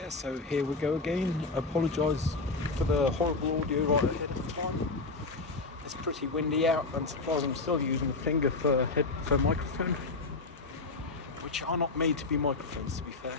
Yeah, so here we go again. Apologise for the horrible audio right ahead of time. It's pretty windy out. I'm surprised I'm still using the finger for microphone, which are not made to be microphones, to be fair.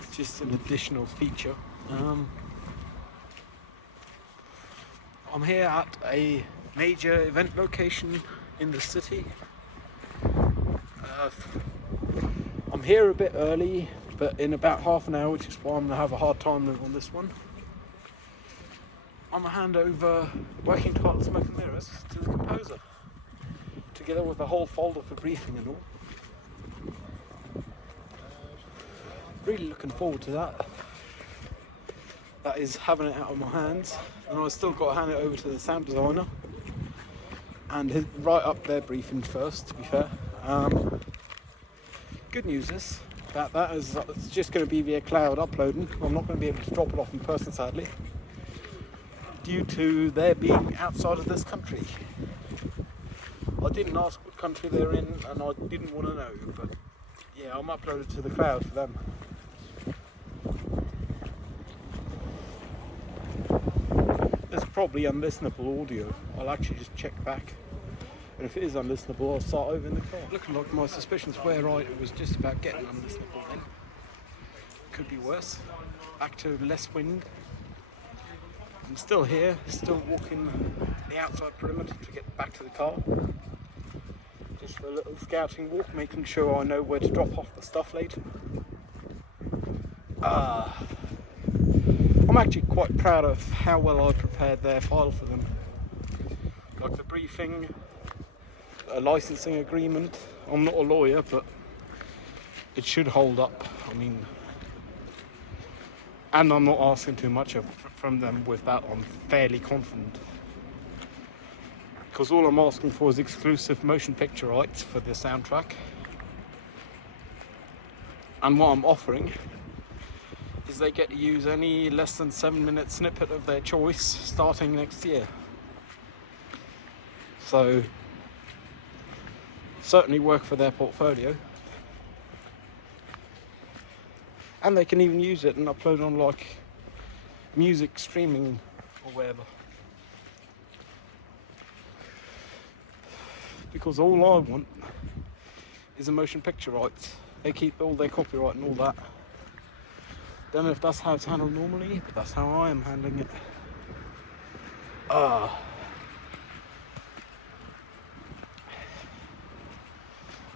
It's just an additional feature. I'm here at a major event location in the city. I'm here a bit early, but in about half an hour, which is why I'm going to have a hard time on this one. I'm going to hand over Working Title Smoke and Mirrors to the composer, together with a whole folder for briefing and all. Really looking forward to that. That is having it out of my hands, and I've still got to hand it over to the sound designer and write up their briefing first, to be fair. Good news is about that is it's just going to be via cloud uploading. I'm not going to be able to drop it off in person, sadly, due to their being outside of this country. I didn't ask what country they're in, and I didn't want to know, but yeah, I'm uploaded to the cloud for them. There's probably unlistenable audio. I'll actually just check back. And if it is unlistenable, I'll start over in the car. Looking like my suspicions were right, it was just about getting unlistenable then. Could be worse. Back to less wind. I'm still here, still walking the outside perimeter to get back to the car. Just for a little scouting walk, making sure I know where to drop off the stuff later. I'm actually quite proud of how well I prepared their file for them. Like the briefing, a licensing agreement. I'm not a lawyer, but it should hold up. I mean, and I'm not asking too much from them with that. I'm fairly confident, because all I'm asking for is exclusive motion picture rights for the soundtrack, and what I'm offering is they get to use any less than 7-minute snippet of their choice starting next year. So certainly work for their portfolio, and they can even use it and upload on like music streaming or whatever, because all I want is a motion picture rights. They keep all their copyright and all that. Don't know if that's how it's handled normally, but that's how I am handling it.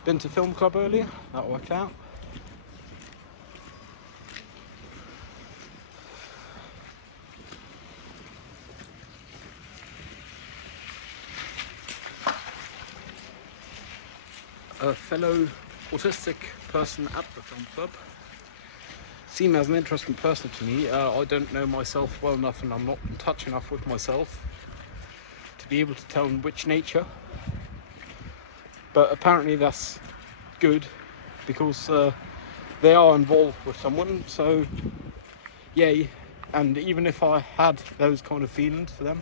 Been to film club earlier, that worked out. A fellow autistic person at the film club seemed as an interesting person to me. I don't know myself well enough, and I'm not in touch enough with myself to be able to tell in which nature. But apparently that's good, because they are involved with someone, so yay. And even if I had those kind of feelings for them,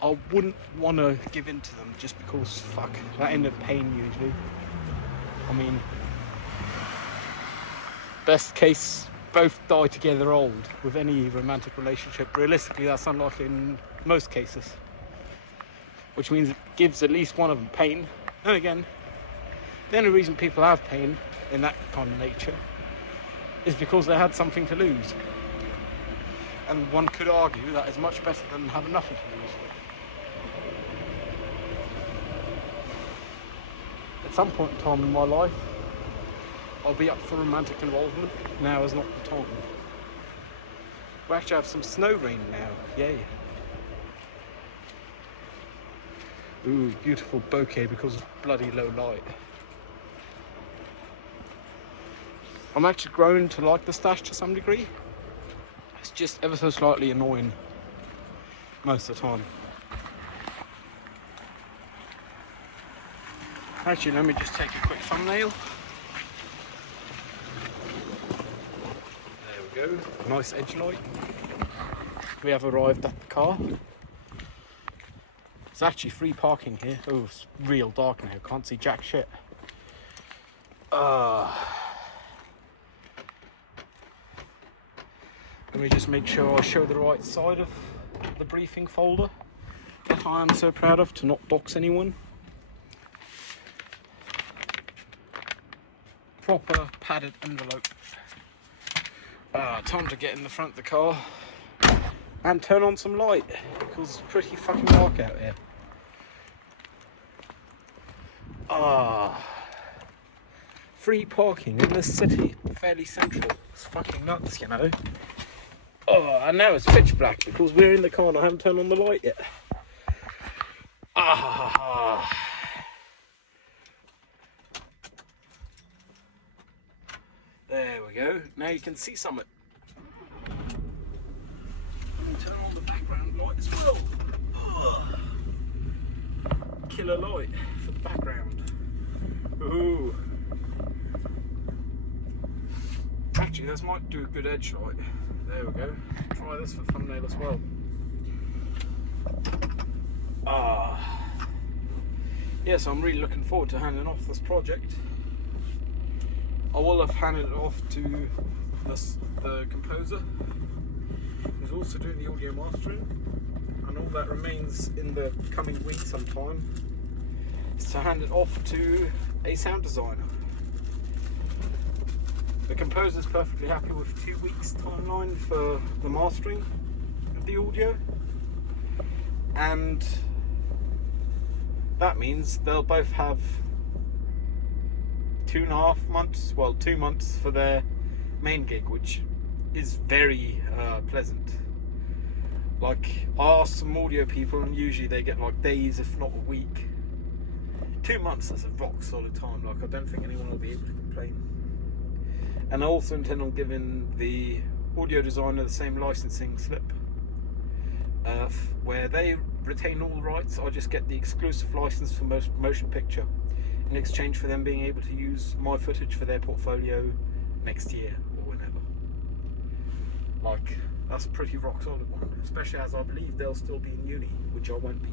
I wouldn't want to give in to them just because, fuck, that end up pain usually. I mean, best case, both die together old with any romantic relationship. Realistically, that's unlikely in most cases, which means it gives at least one of them pain. And again, the only reason people have pain in that kind of nature is because they had something to lose. And one could argue that is much better than having nothing to lose. At some point in time in my life, I'll be up for romantic involvement. Now is not the time. We actually have some snow rain now, yay. Ooh, beautiful bokeh because of bloody low light. I'm actually growing to like the stash to some degree. It's just ever so slightly annoying most of the time. Actually, let me just take a quick thumbnail. There we go, nice edge light. We have arrived at the car. It's actually free parking here. Oh, it's real dark now, can't see jack shit. Let me just make sure I show the right side of the briefing folder that I am so proud of, to not dox anyone. Proper padded envelope. Time to get in the front of the car and turn on some light, because it's pretty fucking dark out here. Free parking in this city, fairly central. It's fucking nuts, you know. And now it's pitch black because we're in the car and I haven't turned on the light yet. There we go. Now you can see something. Turn on the background light as well. Killer light for the background. Ooh. Actually, this might do a good edge light. There we go. Try this for thumbnail as well. Yes, I'm really looking forward to handing off this project. I will have handed it off to the composer, who's also doing the audio mastering, and all that remains in the coming week sometime is to hand it off to a sound designer. The composer's perfectly happy with 2 weeks timeline for the mastering of the audio, and that means they'll both have 2.5 months, well, 2 months for their main gig, which is very pleasant. Like, I asked some audio people and usually they get like days, if not a week. 2 months is a rock solid time. Like, I don't think anyone will be able to complain. And I also intend on giving the audio designer the same licensing slip, where they retain all rights. I just get the exclusive license for motion picture in exchange for them being able to use my footage for their portfolio next year or whenever. Like, that's a pretty rock solid one, especially as I believe they'll still be in uni, which I won't be.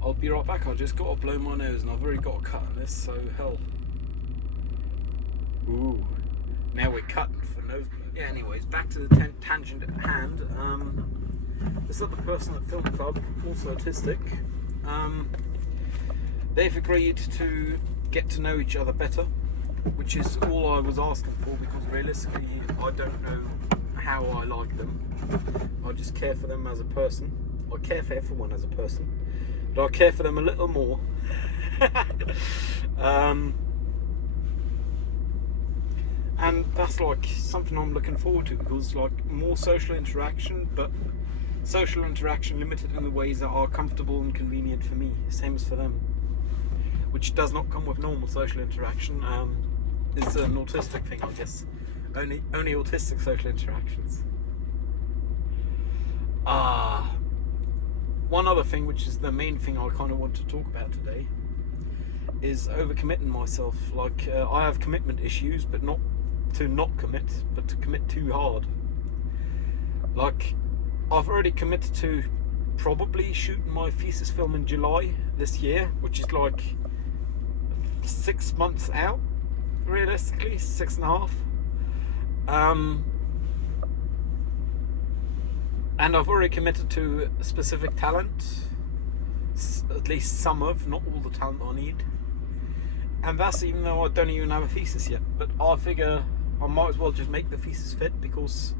I'll be right back. I just got to blow my nose and I've already got a cut on this, so hell. Ooh, now we're cutting for nose blow. Yeah, anyways, back to the tangent at hand. This other person at Film Club, also autistic, they've agreed to get to know each other better, which is all I was asking for, because realistically I don't know how I like them. I just care for them as a person. I care for everyone as a person, but I care for them a little more. And that's like something I'm looking forward to, because like more social interaction, but social interaction limited in the ways that are comfortable and convenient for me, same as for them, which does not come with normal social interaction. It's an autistic thing, I guess. Only autistic social interactions. One other thing, which is the main thing I kind of want to talk about today, is overcommitting myself. Like, I have commitment issues, but not to not commit, but to commit too hard. Like, I've already committed to probably shooting my thesis film in July this year, which is like 6 months out, realistically, 6.5. And I've already committed to specific talent, at least some of, not all the talent I need. And that's even though I don't even have a thesis yet. But I figure I might as well just make the thesis fit, because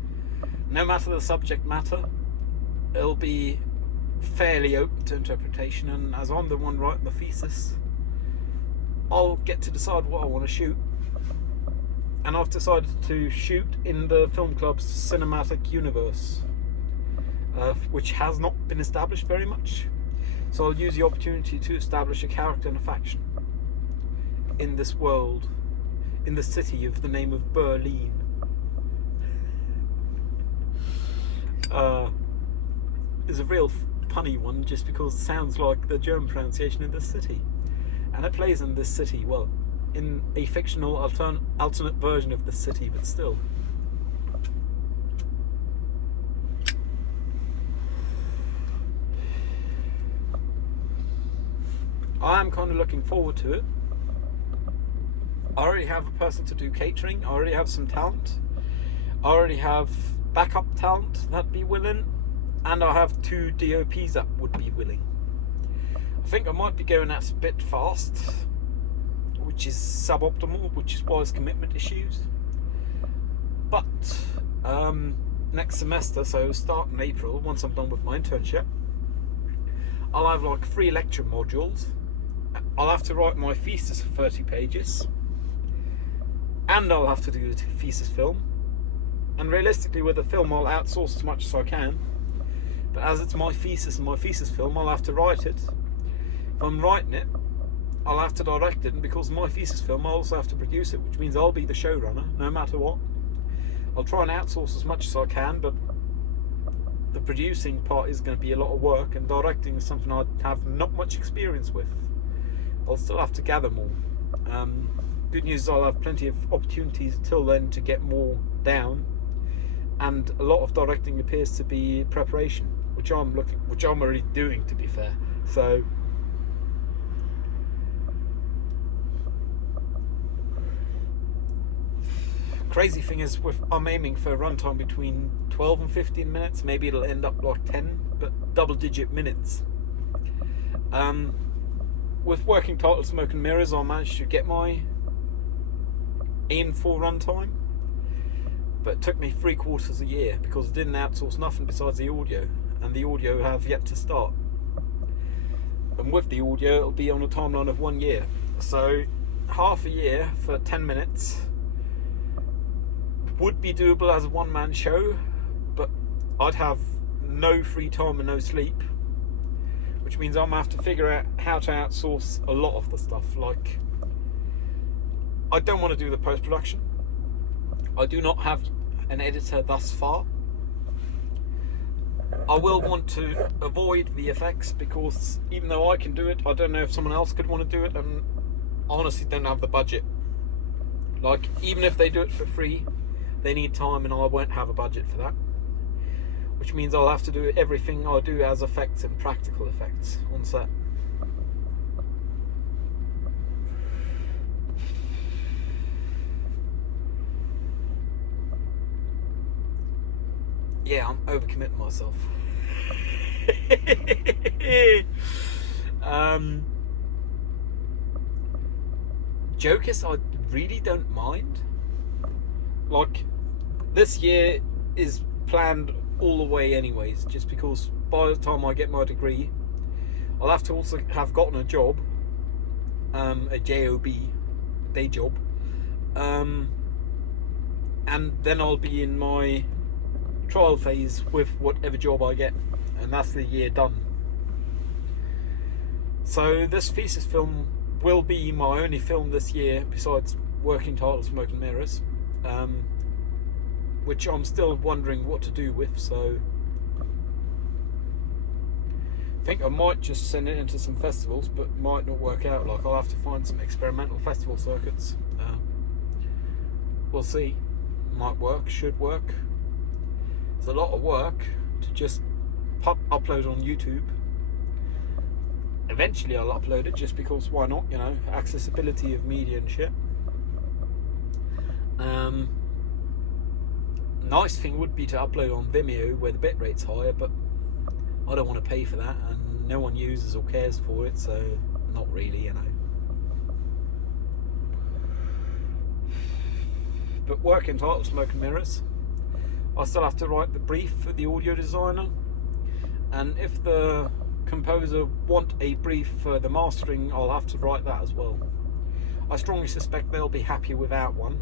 no matter the subject matter, it'll be fairly open to interpretation, and as I'm the one writing the thesis, I'll get to decide what I want to shoot. And I've decided to shoot in the Film Club's cinematic universe, which has not been established very much. So I'll use the opportunity to establish a character and a faction in this world, in the city of the name of Berlin. Is a real punny one, just because it sounds like the German pronunciation in this city, and it plays in this city, well, in a fictional alternate version of the city, but still. I am kind of looking forward to it. I already have a person to do catering, I already have some talent, I already have backup talent that'd be willing, and I have 2 DOPs that would be willing. I think I might be going at a bit fast, which is suboptimal, which is why it's commitment issues. But next semester, so start in April, once I'm done with my internship, I'll have like 3 lecture modules. I'll have to write my thesis of 30 pages, and I'll have to do the thesis film. And realistically, with the film, I'll outsource as much as I can. But as it's my thesis and my thesis film, I'll have to write it. If I'm writing it, I'll have to direct it, and because of my thesis film, I'll also have to produce it, which means I'll be the showrunner, no matter what. I'll try and outsource as much as I can, but the producing part is going to be a lot of work, and directing is something I have not much experience with. I'll still have to gather more. Good news is I'll have plenty of opportunities till then to get more down, and a lot of directing appears to be preparation, which I'm already doing, to be fair. So crazy thing is, I'm aiming for a runtime between 12 and 15 minutes. Maybe it'll end up like 10, but double-digit minutes. With working title Smoke and Mirrors, I managed to get my aim for runtime, but it took me 3/4 a year because I didn't outsource nothing besides the audio, and the audio have yet to start. And with the audio, it'll be on a timeline of 1 year. So half a year for 10 minutes would be doable as a one-man show, but I'd have no free time and no sleep, which means I'm gonna have to figure out how to outsource a lot of the stuff. Like, I don't want to do the post-production. I do not have an editor thus far. I will want to avoid VFX because even though I can do it, I don't know if someone else could want to do it, and I honestly don't have the budget. Like, even if they do it for free, they need time, and I won't have a budget for that. Which means I'll have to do everything I do as effects and practical effects on set. Yeah, I'm overcommitting myself. Joke is, I really don't mind. Like, this year is planned all the way anyways, just because by the time I get my degree, I'll have to also have gotten a job, a job, day job, and then I'll be in my trial phase with whatever job I get, and that's the year done. So this thesis film will be my only film this year besides working title Smoke and Mirrors, which I'm still wondering what to do with. So I think I might just send it into some festivals, but might not work out. Like, I'll have to find some experimental festival circuits. We'll see. Might work, should work. It's a lot of work to just upload on YouTube. Eventually I'll upload it, just because why not, you know, accessibility of media and shit. Nice thing would be to upload on Vimeo where the bitrate's higher, but I don't want to pay for that, and no one uses or cares for it, so not really, you know. But working title Smoke and Mirrors, I still have to write the brief for the audio designer, and if the composer want a brief for the mastering, I'll have to write that as well. I strongly suspect they'll be happy without one,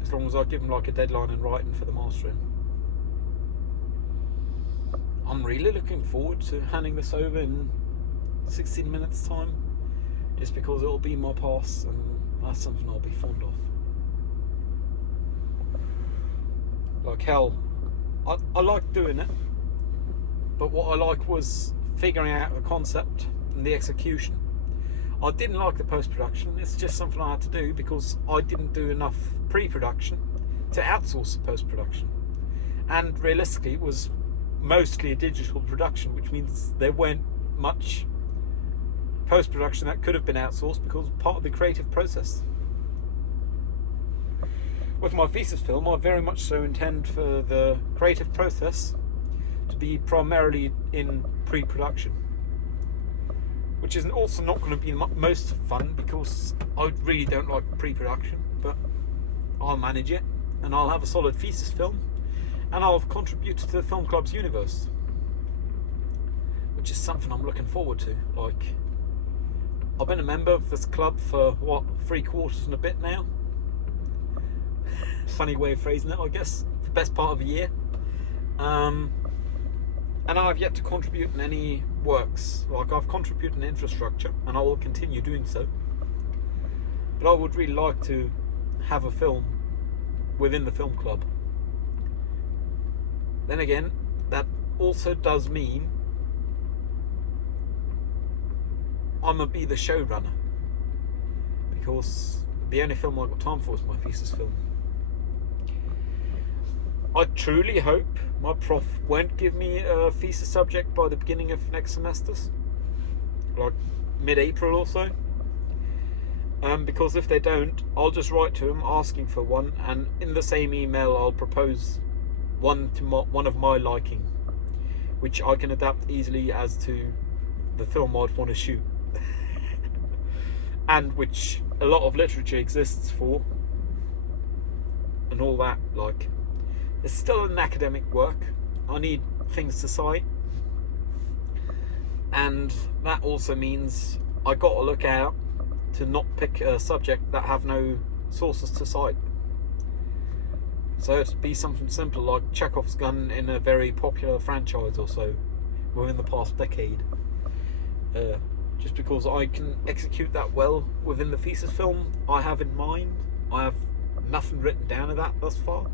as long as I give them like a deadline in writing for the mastering. I'm really looking forward to handing this over in 16 minutes time, just because it'll be my pass, and that's something I'll be fond of. Like hell, I like doing it, but what I like was figuring out the concept and the execution. I didn't like the post-production. It's just something I had to do because I didn't do enough pre-production to outsource the post-production, and realistically it was mostly a digital production, which means there weren't much post-production that could have been outsourced because part of the creative process. with my thesis film, I very much so intend for the creative process to be primarily in pre-production, which is also not going to be most fun because I really don't like pre-production, but I'll manage it and I'll have a solid thesis film and I'll contribute to the film club's universe, which is something I'm looking forward to. Like, I've been a member of this club for what, 3 quarters and a bit now. Funny way of phrasing it, I guess. For the best part of a year. And I've yet to contribute in any works. Like, I've contributed in infrastructure and I will continue doing so. But I would really like to have a film within the film club. Then again, that also does mean I'm going to be the showrunner, because the only film I've got time for is my thesis film. I truly hope my prof won't give me a thesis subject by the beginning of next semesters, like mid-April or so. Because if they don't, I'll just write to them asking for one, and in the same email I'll propose one to one of my liking, which I can adapt easily as to the film I'd want to shoot. And which a lot of literature exists for and all that. Like, it's still an academic work. I need things to cite, and that also means I got to look out to not pick a subject that have no sources to cite. So it'd be something simple like Chekhov's gun in a very popular franchise or so within the past decade. Just because I can execute that well within the thesis film I have in mind. I have nothing written down of that thus far.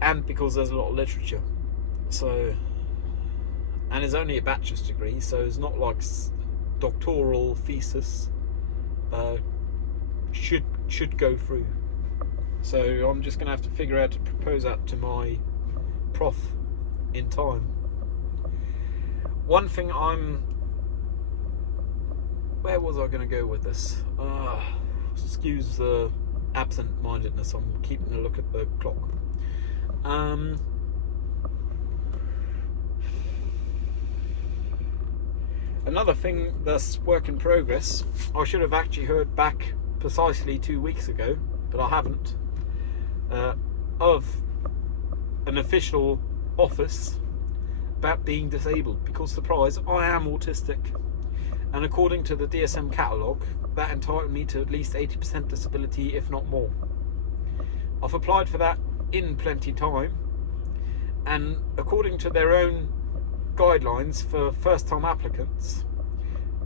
And because there's a lot of literature. So, and it's only a bachelor's degree, so it's not like doctoral thesis should go through. So I'm just going to have to figure out to propose that to my prof in time. One thing where was I going to go with this? Excuse the absent-mindedness, I'm keeping a look at the clock. Another thing that's work in progress, I should have actually heard back precisely 2 weeks ago, but I haven't, of an official office about being disabled, because, surprise, I am autistic, and according to the DSM catalogue, that entitled me to at least 80% disability, if not more. I've applied for that in plenty time, and according to their own guidelines for first-time applicants,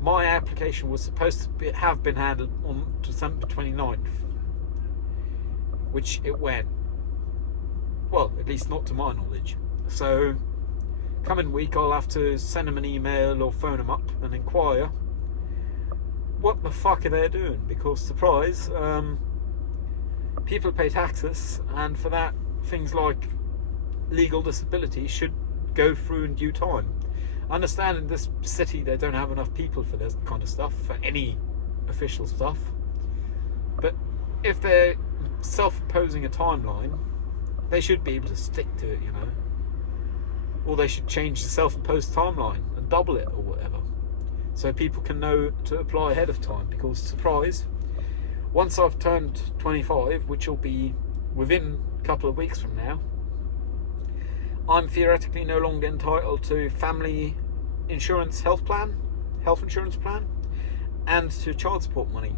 my application was supposed to have been handled on December 29th, which it went. Well, at least not to my knowledge. So, coming week I'll have to send them an email or phone them up and inquire what the fuck are they doing, because, surprise, people pay taxes, and for that, things like legal disability should go through in due time. I understand in this city they don't have enough people for this kind of stuff, for any official stuff, but if they're self-imposing a timeline, they should be able to stick to it, you know. Or they should change the self-imposed timeline and double it or whatever, so people can know to apply ahead of time, because, surprise, once I've turned 25, which will be within a couple of weeks from now, I'm theoretically no longer entitled to family insurance health insurance plan, and to child support money.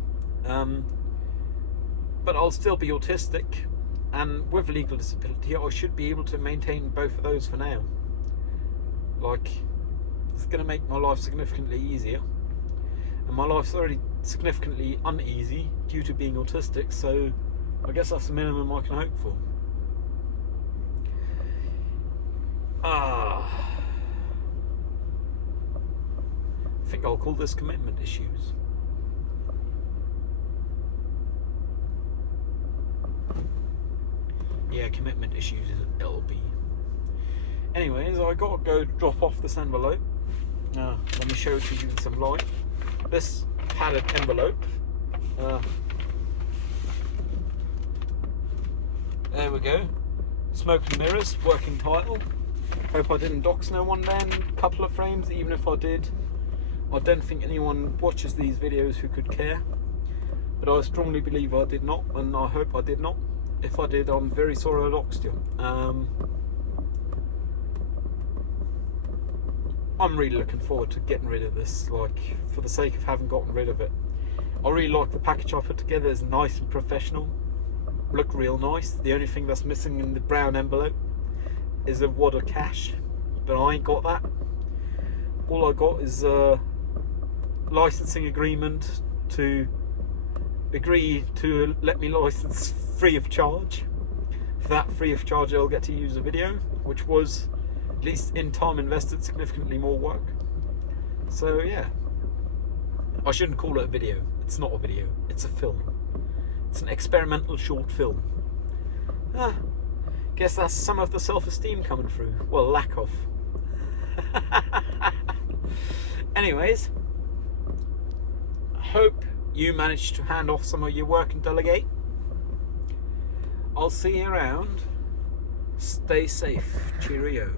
But I'll still be autistic, and with legal disability I should be able to maintain both of those for now. Like, it's going to make my life significantly easier, and my life's already significantly uneasy due to being autistic, so I guess that's the minimum I can hope for. I think I'll call this commitment issues. Yeah, commitment issues it'll be. Anyways, I gotta go drop off this envelope. Let me show it to you in some light. This padded envelope There we go. Smoke and Mirrors, working title. Hope I didn't dox no one then. Couple of frames, even if I did. I don't think anyone watches these videos who could care. But I strongly believe I did not, and I hope I did not. If I did, I'm very sorry I doxed you. I'm really looking forward to getting rid of this, like, for the sake of having gotten rid of it. I really like the package I put together. It's nice and professional. Look real nice. The only thing that's missing in the brown envelope is a wad of cash, but I ain't got that. All I got is a licensing agreement to agree to let me license free of charge. For that free of charge, I'll get to use a video, which was, at least in time invested, significantly more work. So yeah, I shouldn't call it a video. It's not a video, it's a film. It's an experimental short film. Guess that's some of the self-esteem coming through. Well, lack of. Anyways, hope you managed to hand off some of your work and delegate. I'll see you around. Stay safe. Cheerio.